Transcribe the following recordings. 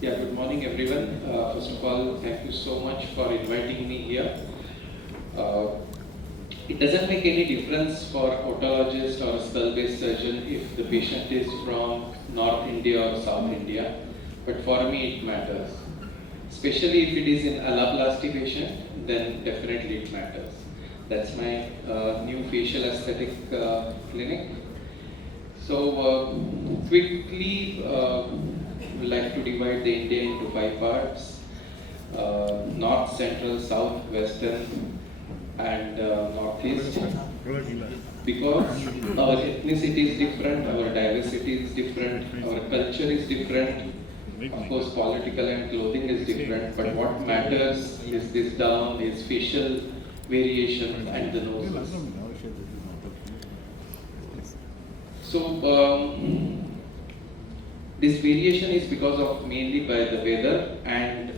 Yeah, good morning everyone. First of all, thank you so much for inviting me here. Uh, it doesn't make any difference for otologist or a skull-based surgeon if the patient is from North India or South India, but for me it matters. Especially if it is in Alaplasty patient, then definitely it matters. That's my new facial aesthetic clinic. So quickly, we like to divide the India into 5 parts: North, Central, South, Western, and Northeast. Because our ethnicity is different, our diversity is different, our culture is different. Of course, political and clothing is different, but what matters is this down is facial variation and the noses. So this variation is because of mainly by the weather and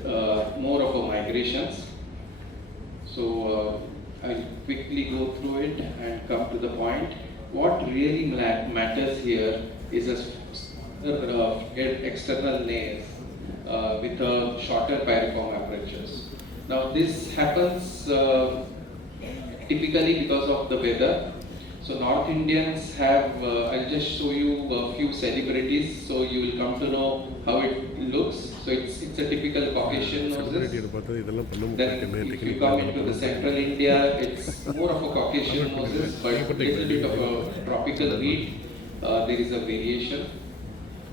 more of a migrations. So I'll quickly go through it and come to the point. What really matters here is external nails with a shorter piriform apertures. Now this happens typically because of the weather. So North Indians have, I'll just show you a few celebrities so you will come to know how it looks. So it's a typical Caucasian noses. Then if you come into the central India, it's more of a Caucasian noses, but a little bit of a tropical heat. There is a variation.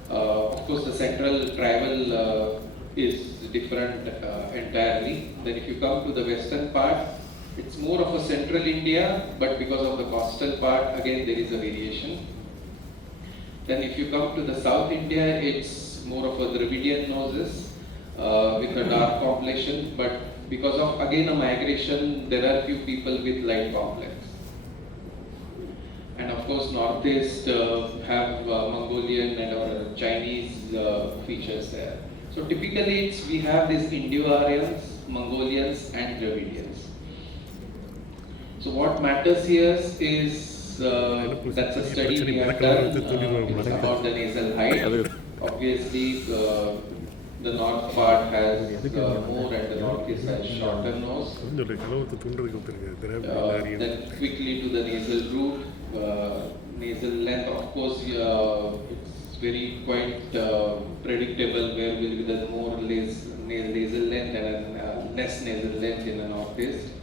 Of course, the central tribal is different entirely. Then if you come to the western part, it's more of a central India, but because of the coastal part, again there is a variation. Then if you come to the South India, it's more of a Dravidian noses with a dark complexion, but because of again a migration, there are few people with light complex. And of course, Northeast have Mongolian and or Chinese features there. So typically, we have these Indo-Aryans, Mongolians, and Dravidians. So what matters here is that's a study we have done. It's about the nasal height. Obviously, the north part has more and the northeast has shorter nose. Then quickly to the nasal root, nasal length. Of course, it's very quite predictable where will be the more nasal length and less nasal length in the northeast.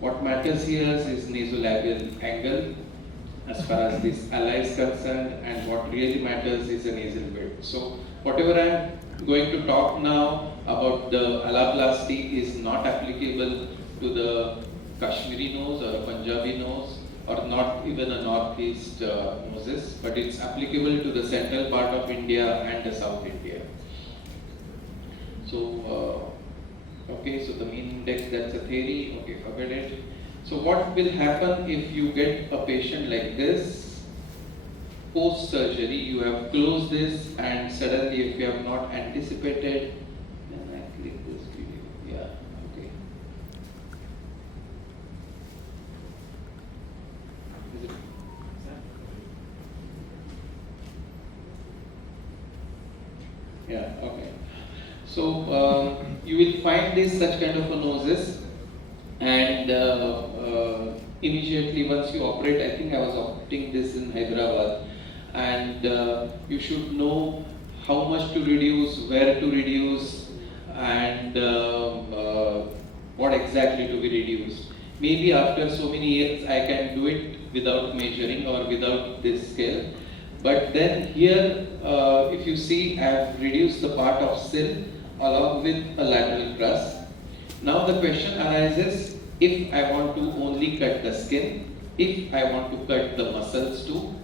What matters here is nasolabial angle as far as this ALAI is concerned, and what really matters is the nasal width. So whatever I'm going to talk now about the alaplasty is not applicable to the Kashmiri nose or a Punjabi nose or not even a northeast noses, but it's applicable to the central part of India and the South India. So okay, so the mean index, that's a theory. Okay, forget it. So what will happen if you get a patient like this? Post-surgery, you have closed this and suddenly if you have not anticipated, then I click this video. Yeah, okay. Is it? Yeah, okay. So you will find this such kind of a noses, and immediately once you operate, I think I was operating this in Hyderabad, and you should know how much to reduce, where to reduce, and what exactly to be reduced. Maybe after so many years I can do it without measuring or without this scale. But then here, if you see, I have reduced the part of sill along with a lateral crust. Now the question arises, if I want to only cut the skin, if I want to cut the muscles too,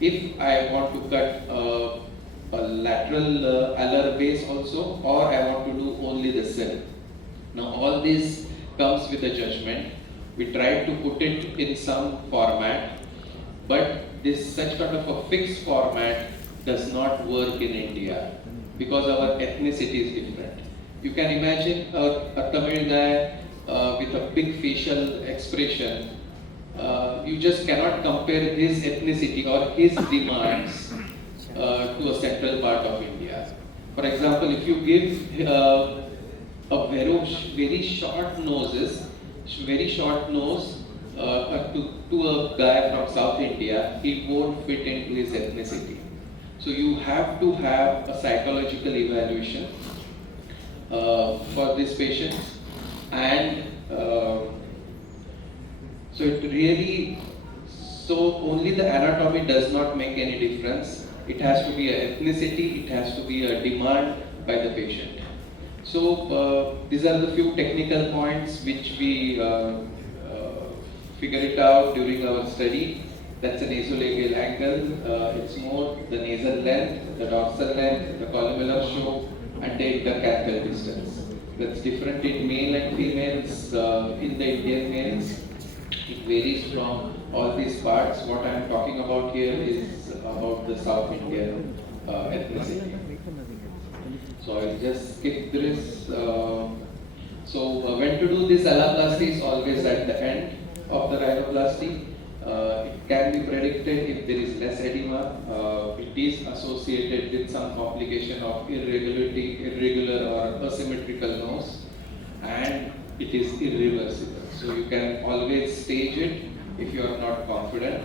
if I want to cut a lateral alar base also, or I want to do only the sill. Now all this comes with a judgment. We tried to put it in some format, but this such kind of a fixed format does not work in India because our ethnicity is different. You can imagine a Tamil guy with a big facial expression. You just cannot compare his ethnicity or his demands to a central part of India. For example, if you give a very short noses, very short nose to a guy from South India, he won't fit into his ethnicity. So you have to have a psychological evaluation for these patients, and so it really, so only the anatomy does not make any difference. It has to be an ethnicity, it has to be a demand by the patient. So these are the few technical points which we figure it out during our study. That's a nasolabial angle. It's more the nasal length, the dorsal length, the columnar show, and the intercanthal distance. That's different in male and females. In the Indian males, it varies from all these parts. What I'm talking about here is about the South Indian ethnicity. So I'll just skip this. When to do this alaplasty is always at the end of the rhinoplasty. It can be predicted if there is less edema. It is associated with some complication of irregular or asymmetrical nose, and it is irreversible. So you can always stage it if you are not confident.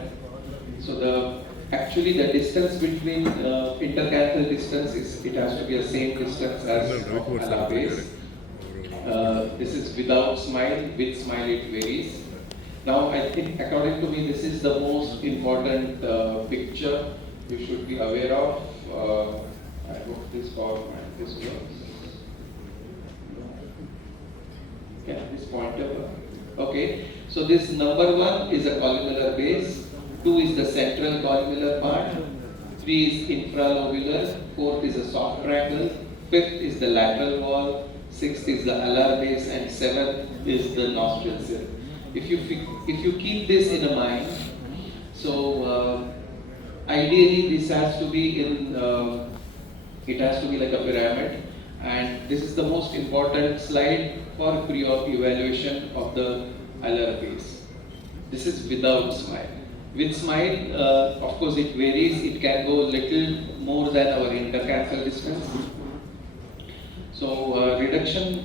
So actually the distance between intercanthal distance it has to be the same distance as ala base. This is without smile. With smile it varies. Now I think according to me this is the most important picture you should be aware of. I hope this PowerPoint this works. Yeah, this pointer. Okay, so this number 1 is a columnar base, 2 is the central columnar part, 3 is infralobular, 4th is a soft triangle, 5th is the lateral wall, 6th is the alar base, and 7th is the nostril sill. If you keep this in mind, so ideally this has to be it has to be like a pyramid, and this is the most important slide for pre-op evaluation of the alar base. This is without smile. With smile, of course it varies, it can go little more than our intercanthal distance. So reduction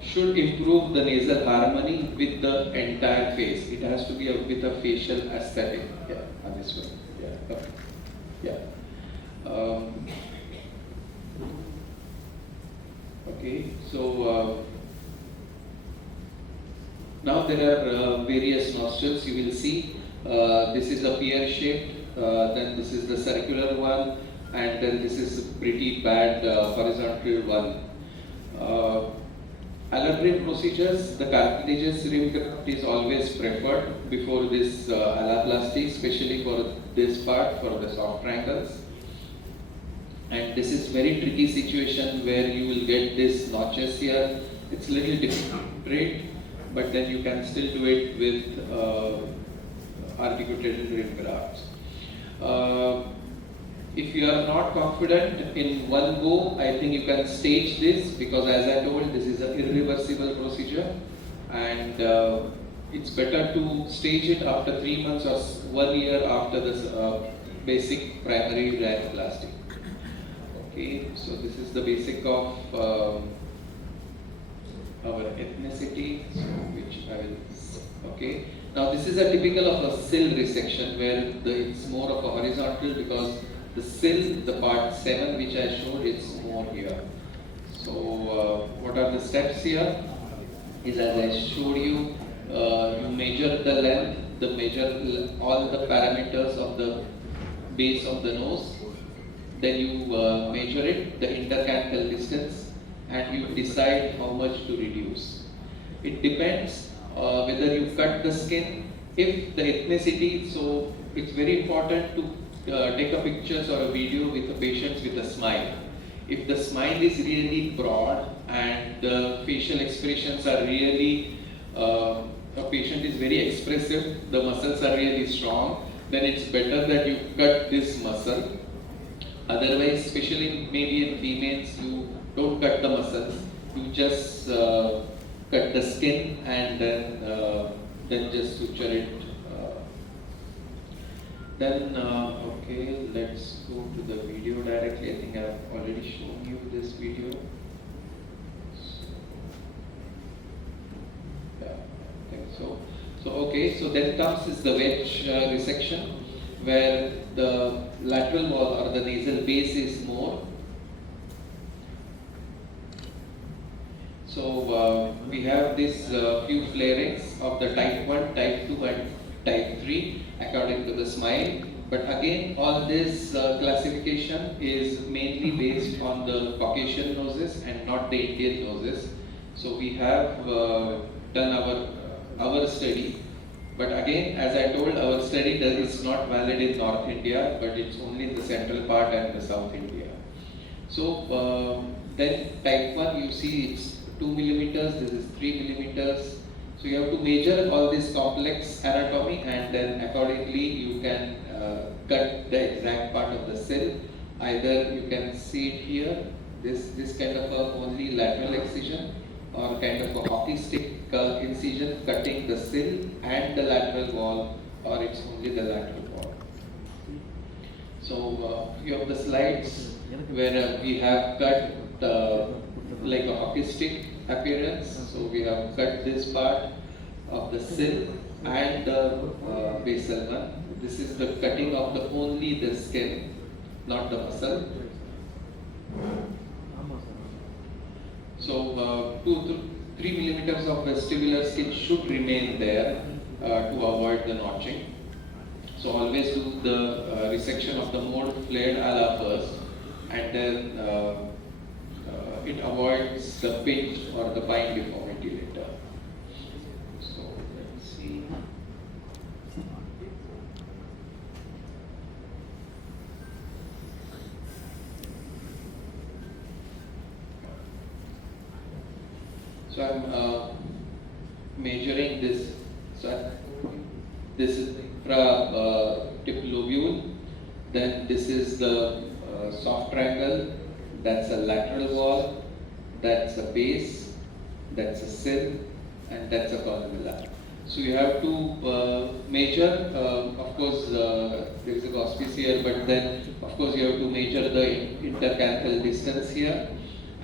should improve the nasal harmony with the entire face. It has to be with a facial aesthetic. Yeah, on this one. Yeah. Okay. Yeah. Okay. So now there are various nostrils. You will see. This is a pear-shaped. Then this is the circular one. And then this is a pretty bad horizontal one. Alar rim procedures, the cartilaginous rim graft is always preferred before this alaplasty, especially for this part, for the soft triangles. And this is very tricky situation where you will get this notches here. It's a little different, but then you can still do it with articulated rim grafts. If you are not confident in one go, I think you can stage this, because as I told, this is an irreversible procedure, and it's better to stage it after 3 months or 1 year after the basic primary rhinoplasty. Okay, so this is the basic of our ethnicity, which I will. Okay, now this is a typical of a sill resection where it's more of a horizontal, because the sill, the part 7 which I showed, it's more here. So what are the steps here? Is, as I showed you, you measure the length, measure all the parameters of the base of the nose. Then you measure it, the intercanthal distance, and you decide how much to reduce. It depends whether you cut the skin. If the ethnicity, so it's very important to take a pictures or a video with the patients with a smile. If the smile is really broad and the facial expressions are really, a patient is very expressive, the muscles are really strong, then it's better that you cut this muscle. Otherwise, especially maybe in females, you don't cut the muscles, you just cut the skin and then just suture it. Then, okay, let's go to the video directly. I think I've already shown you this video. Yeah, I think so. So, okay, so then comes is the wedge resection, where the lateral wall or the nasal base is more. So we have these few flarings of the type 1, type 2 and type 3 according to the smile. But again, all this classification is mainly based on the Caucasian noses and not the Indian noses. So we have done our study. But again, as I told, our study is not valid in North India, but it's only in the central part and the South India. So then type 1, you see it's 2 millimeters, this is 3 millimeters. So you have to measure all this complex anatomy, and then accordingly you can cut the exact part of the cell. Either you can see it here, this kind of a only lateral excision, or kind of a hockey stick incision cutting the cell and the lateral wall, or it's only the lateral wall. So you have the slides where we have cut like a hockey stick appearance. So we have cut this part of the cell and the basal one. This is the cutting of only the skin, not the muscle. So 2 to 3 millimeters of vestibular skin should remain there to avoid the notching. So always do the resection of the more flared ala first, and then it avoids the pinch or the pine deformity later. So let's see. So I'm measuring this. So this is tip lobule. Then this is the soft triangle. That's a lateral wall, that's a base, that's a cell, and that's a columella. So you have to measure, of course, there is a Gaussian here, but then, of course, you have to measure the intercanthal distance here,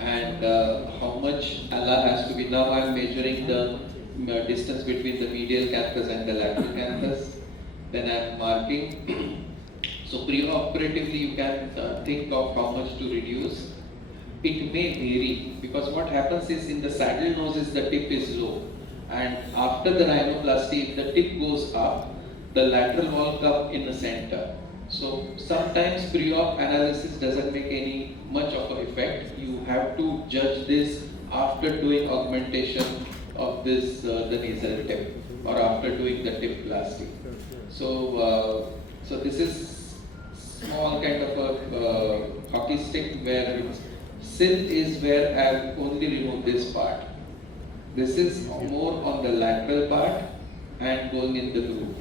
and how much ala has to be. Now I'm measuring the distance between the medial canthus and the lateral canthus. Then I'm marking. So pre-operatively, you can think of how much to reduce. It may vary, because what happens is in the saddle noses the tip is low, and after the rhinoplasty, if the tip goes up, the lateral wall comes in the center. So sometimes pre-op analysis doesn't make any much of an effect. You have to judge this after doing augmentation of this the nasal tip, or after doing the tip plasty. So so this is small kind of a hockey stick where cell is where I have only removed this part. This is more on the lateral part and going in the groove.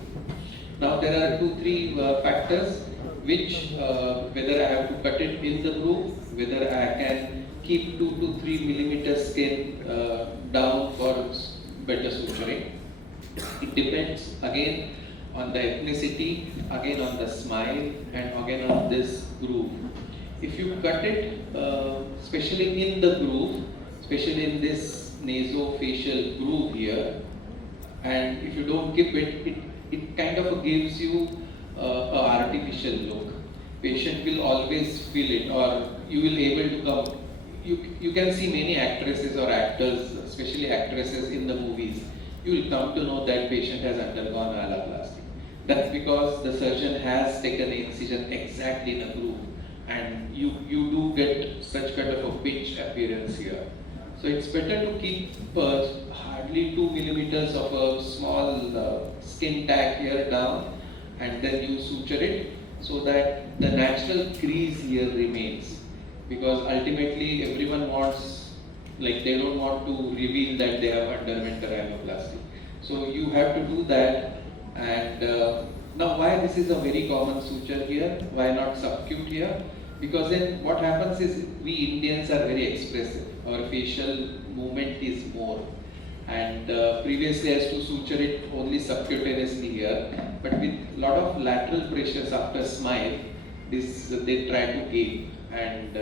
Now there are 2-3 factors which whether I have to cut it in the groove, whether I can keep 2 to 3 millimeter skin down for better suturing. It depends again on the ethnicity, again on the smile, and again on this groove. If you cut it, especially in the groove, especially in this nasofacial groove here, and if you don't keep it, it kind of gives you a artificial look. Patient will always feel it, or you will able to come. You can see many actresses or actors, especially actresses in the movies. You will come to know that patient has undergone alaplasty. That's because the surgeon has taken the incision exactly in a groove, and you do get such kind of a pinch appearance here. So it's better to keep hardly 2 millimeters of a small skin tag here down, and then you suture it so that the natural crease here remains. Because ultimately everyone wants, like they don't want to reveal that they have underwent a rhinoplasty. So you have to do that. And now why this is a very common suture here, why not subacute here? Because then what happens is we Indians are very expressive. Our facial movement is more. And previously I used to suture it only subcutaneously here. but with lot of lateral pressures after smile, this they try to gain, and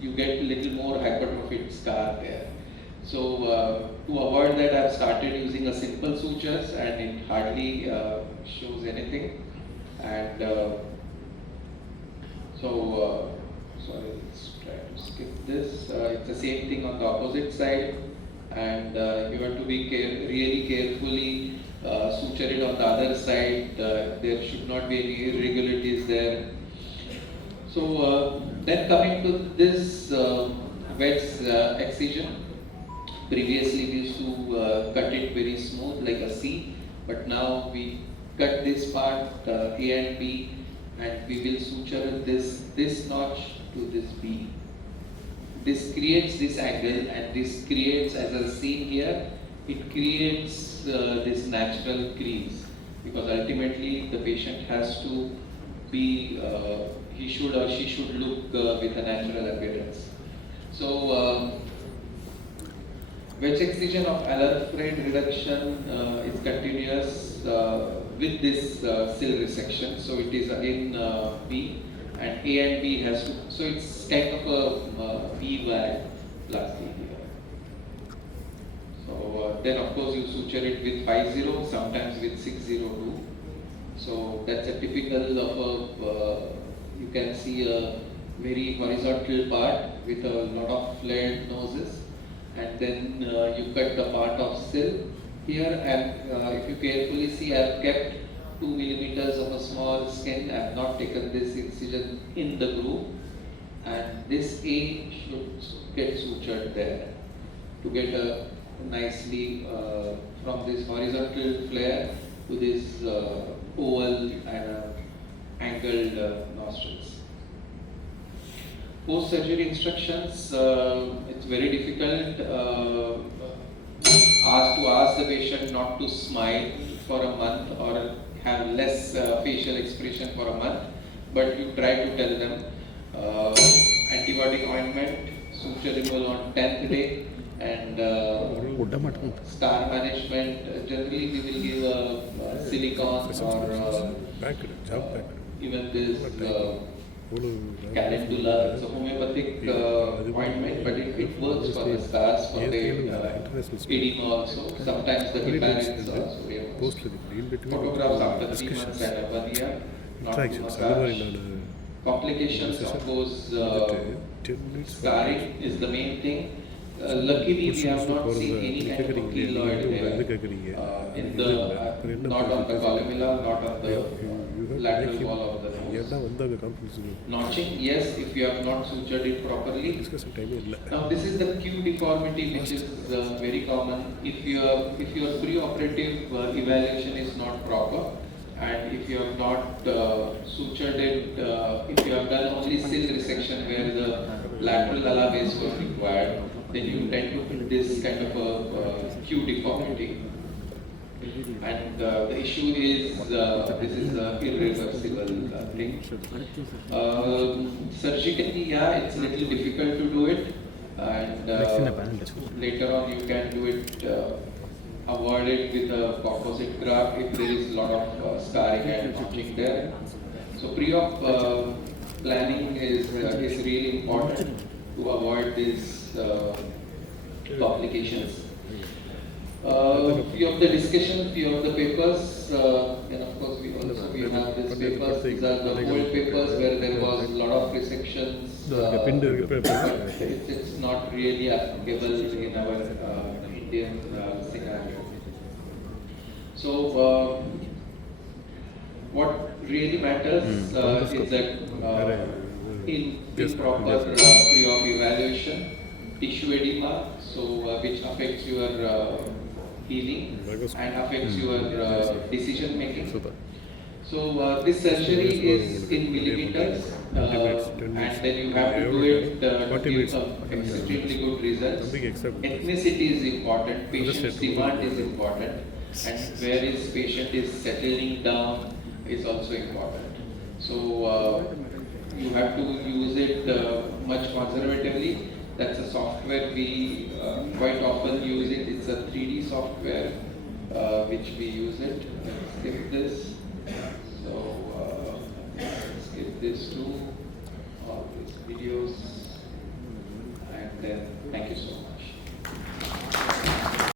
you get a little more hypertrophied scar there. So to avoid that, I've started using a simple sutures, and it hardly shows anything. And sorry, let's try to skip this. It's the same thing on the opposite side, and you have to be really carefully suture it on the other side. There should not be any irregularities there. So then coming to this wedge excision. Previously we used to cut it very smooth like a C, but now we cut this part A and B, and we will suture this notch to this B. This creates this angle, and this creates, as I seen here, it creates this natural crease, because ultimately the patient has to be, he should or she should look with a natural appearance. So wedge excision of alar frame reduction is continuous with this sill resection. So it is again B, and A and B has to, so it's kind of a V-plasty here. So then of course you suture it with 5-0, sometimes with 6-0 So that's a typical of a, you can see a very horizontal part with a lot of flared noses, and then you cut the part of sill here, and if you carefully see, I have kept 2 millimeters of a small skin. I have not taken this incision in the groove, and this A should get sutured there to get a nicely from this horizontal flare to this oval and angled nostrils. Post-surgery instructions, it's very difficult to ask the patient not to smile for a month or have less facial expression for a month, but you try to tell them antibiotic ointment, suture removal on 10th day, and scar management. Generally we will give silicone or even this calendula. It's a homeopathic ointment, but it works for the scars, for the edema also. Sometimes the heparins also. We have photographs after 3 months and 1 year, not to massage. Complications, of course, scarring is the main thing. Luckily, we have not seen any kind of a keloid there, in the, not on the columella, not on the lateral wall of the nose. Notching, yes, if you have not sutured it properly. Now, this is the Q deformity, which is very common. If your preoperative evaluation is not proper, and if you have not sutured it, if you have done only sill resection where the lateral ala base was required, then you tend to put this kind of a Q deformity. And the issue is this is an irreversible thing. Surgically, yeah, it's a little difficult to do it, and later on you can do it, avoid it with a composite graft if there is a lot of scarring and notching there. So pre-op planning is really important to avoid these complications. Few of the discussion, few of the papers, and of course we have these papers. These are the old papers where there was a lot of resections, but it's not really applicable in our Indian scenario. So what really matters is that in proper pre-op evaluation, tissue edema, so which affects your healing and affects your decision making. So this surgery is in millimeters, and then you have to do it to give some extremely good results. Ethnicity is important, patient's demand is important, and where his patient is settling down is also important. So you have to use it much conservatively. That's a software we quite often use it. It's a 3D software which we use it. Skip this. videos, and then thank you so much.